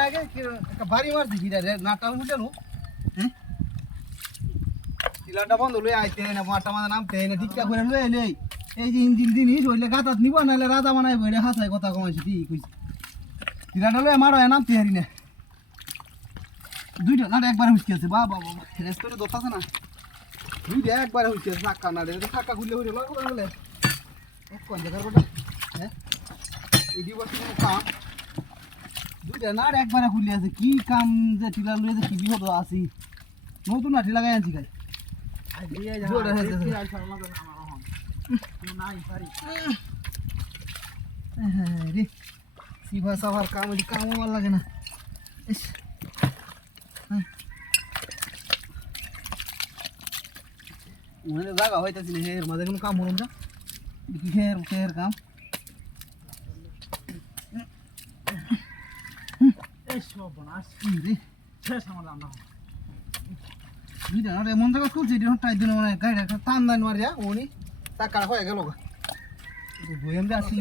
আগে। কি- একটা বাড়ি মারছি, কি রে নাটা উঠে নো? টিলাটা বন্ধ লয়ে আইতে না মাটা মাথা নামতে না ঠিকঠাক করে লয়ে লই এই যে ইঞ্জিন জিনিস হইলে গাতাত নিব নাহলে রাজা বানাই বইলে হাসাই কথা কমাইছি ঠিক কইছি। টিলাটা লয়ে মারো নামতে হারি না দুইটা নাটা একবার হুসকি আছে, বাবা বাবা রেস্ট করে দতাছে না? দুইটা একবার হুসকি আছে চাক্কা নাড়ে চাক্কা খুললে হইলে লাগো বলে এক কোন জায়গার বটা এডি বসে কোনো কাম। দুইটা নাট একবারে খুলে আছে। কি কাম যে টিলা লয়ে কি বিপদ আছি। নতুন লাঠি লাগাই আনছি গাই। হ্যাঁ রে সিভা সাভার কাম কামও লাগে না। ইস। হ্যাঁ। মনে জায়গা হইতাছি না মাঝে কোনো কাম হলো না। দেখি খের খের কাম। হুম, রে দুইটা নাট এমন জায়গা খুলছে টাই দিন মানে গাড়ি একটা টান দান মারিয়া উনি টাকা হয়ে গেল যে আসি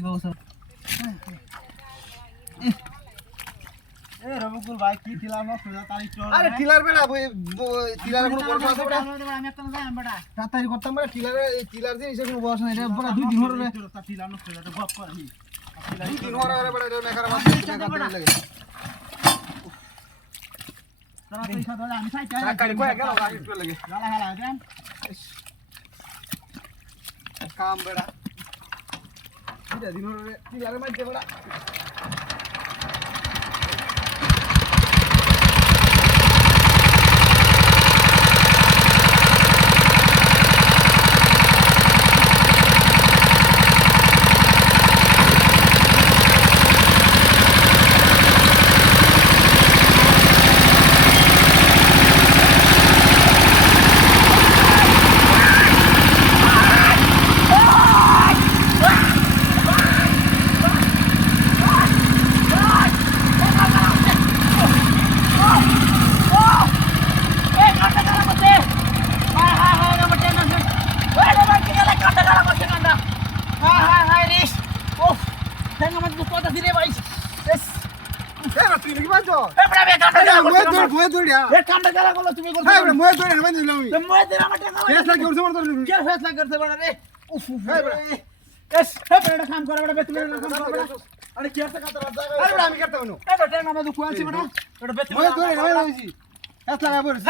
টিলার টিলার যাই বেটা। তাড়াতাড়ি করতাম টিলারে টিলার জিনিস কোনো বড় আছে না এটা বড় দুই দিন হরে করি দুই দিন হরে বেড়া লাগে তারা তুই সাথে আমি সাইড টাকা কয় গেল গাড়ি একটু লাগে গালা গালা দেন কাম বেড়া হরে মাইতে বেড়া সময় দৌড়ে কে ফেসলা করতে